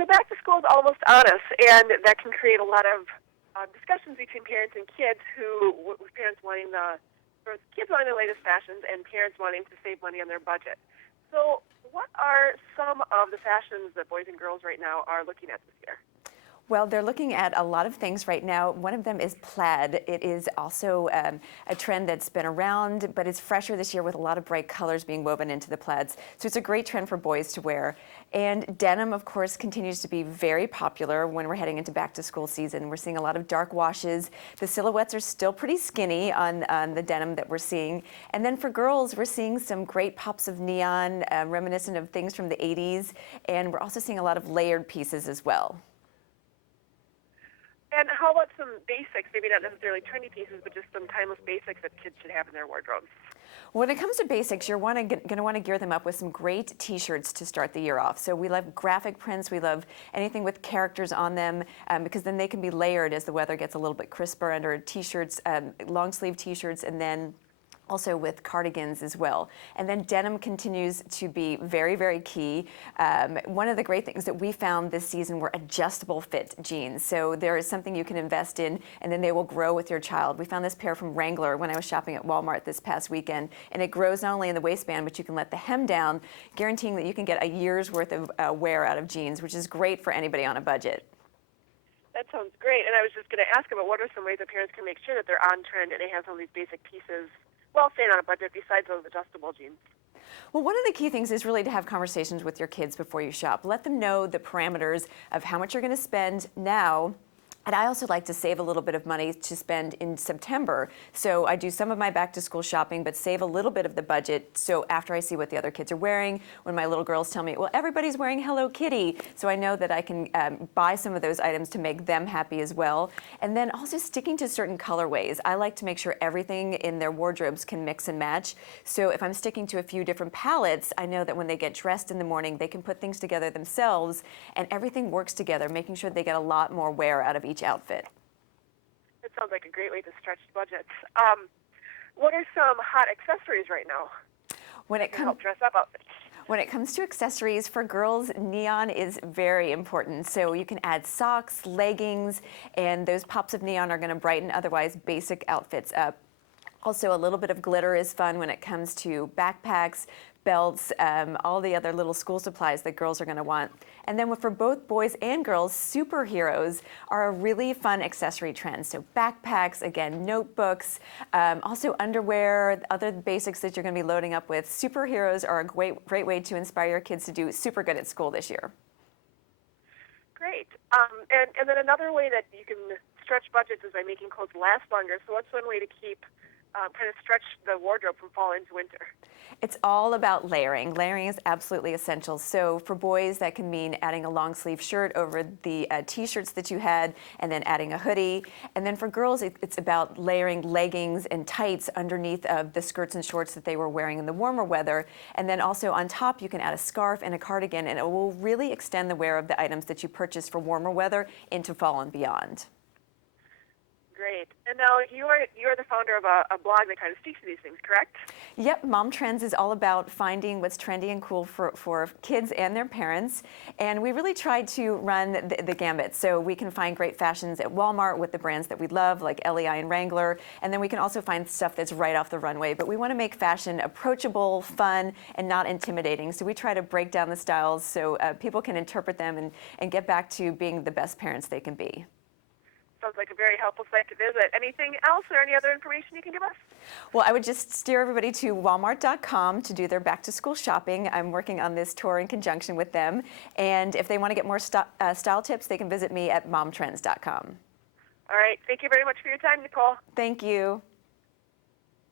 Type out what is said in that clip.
So back to school is almost on us, and that can create a lot of discussions between parents and kids with parents wanting kids wanting the latest fashions and parents wanting to save money on their budget. So what are some of the fashions that boys and girls right now are looking at this year? Well, they're looking at a lot of things right now. One of them is plaid. It is also a trend that's been around, but it's fresher this year with a lot of bright colors being woven into the plaids. So it's a great trend for boys to wear. And denim, of course, continues to be very popular when we're heading into back to school season. We're seeing a lot of dark washes. The silhouettes are still pretty skinny on the denim that we're seeing. And then for girls, we're seeing some great pops of neon, reminiscent of things from the 80s. And we're also seeing a lot of layered pieces as well. And how about some basics, maybe not necessarily trendy pieces, but just some timeless basics that kids should have in their wardrobes? When it comes to basics, you're going to want to gear them up with some great T-shirts to start the year off. So we love graphic prints. We love anything with characters on them because then they can be layered as the weather gets a little bit crisper under T-shirts, long sleeve T-shirts, and then also with cardigans as well. And then denim continues to be very, very key. One of the great things that we found this season were adjustable fit jeans. So there is something you can invest in and then they will grow with your child. We found this pair from Wrangler when I was shopping at Walmart this past weekend, and it grows not only in the waistband, but you can let the hem down, guaranteeing that you can get a year's worth of wear out of jeans, which is great for anybody on a budget. That sounds great. And I was just going to ask about what are some ways that parents can make sure that they're on trend and they have some of these basic pieces staying on a budget besides those adjustable jeans? Well, one of the key things is really to have conversations with your kids before you shop. Let them know the parameters of how much you're going to spend now. And I also like to save a little bit of money to spend in September. So I do some of my back to school shopping, but save a little bit of the budget. So after I see what the other kids are wearing, when my little girls tell me, well, everybody's wearing Hello Kitty. So I know that I can buy some of those items to make them happy as well. And then also sticking to certain colorways. I like to make sure everything in their wardrobes can mix and match. So if I'm sticking to a few different palettes, I know that when they get dressed in the morning, they can put things together themselves and everything works together, making sure they get a lot more wear out of each outfit. That sounds like a great way to stretch budgets. What are some hot accessories right now when it to help dress up outfits? When it comes to accessories for girls, neon is very important. So you can add socks, leggings, and those pops of neon are going to brighten otherwise basic outfits up. Also, a little bit of glitter is fun when it comes to backpacks, belts, all the other little school supplies that girls are going to want. And then for both boys and girls, superheroes are a really fun accessory trend. So backpacks, again, notebooks, also underwear, other basics that you're going to be loading up with. Superheroes are a great way to inspire your kids to do super good at school this year. Great. And then another way that you can stretch budgets is by making clothes last longer. So what's one way to keep kind of stretch the wardrobe from fall into winter? It's all about layering. Layering is absolutely essential. So for boys, that can mean adding a long sleeve shirt over the T-shirts that you had and then adding a hoodie. And then for girls, it's about layering leggings and tights underneath of the skirts and shorts that they were wearing in the warmer weather. And then also on top, you can add a scarf and a cardigan, and it will really extend the wear of the items that you purchase for warmer weather into fall and beyond. Great. And now you are the founder of a blog that kind of speaks to these things, correct? Yep. Mom Trends is all about finding what's trendy and cool for kids and their parents. And we really try to run the gambit. So we can find great fashions at Walmart with the brands that we love, like LEI and Wrangler. And then we can also find stuff that's right off the runway. But we want to make fashion approachable, fun, and not intimidating. So we try to break down the styles so people can interpret them and get back to being the best parents they can be. Sounds like a very helpful site to visit. Anything else or any other information you can give us? Well, I would just steer everybody to walmart.com to do their back-to-school shopping. I'm working on this tour in conjunction with them. And if they want to get more style tips, they can visit me at momtrends.com. All right. Thank you very much for your time, Nicole. Thank you.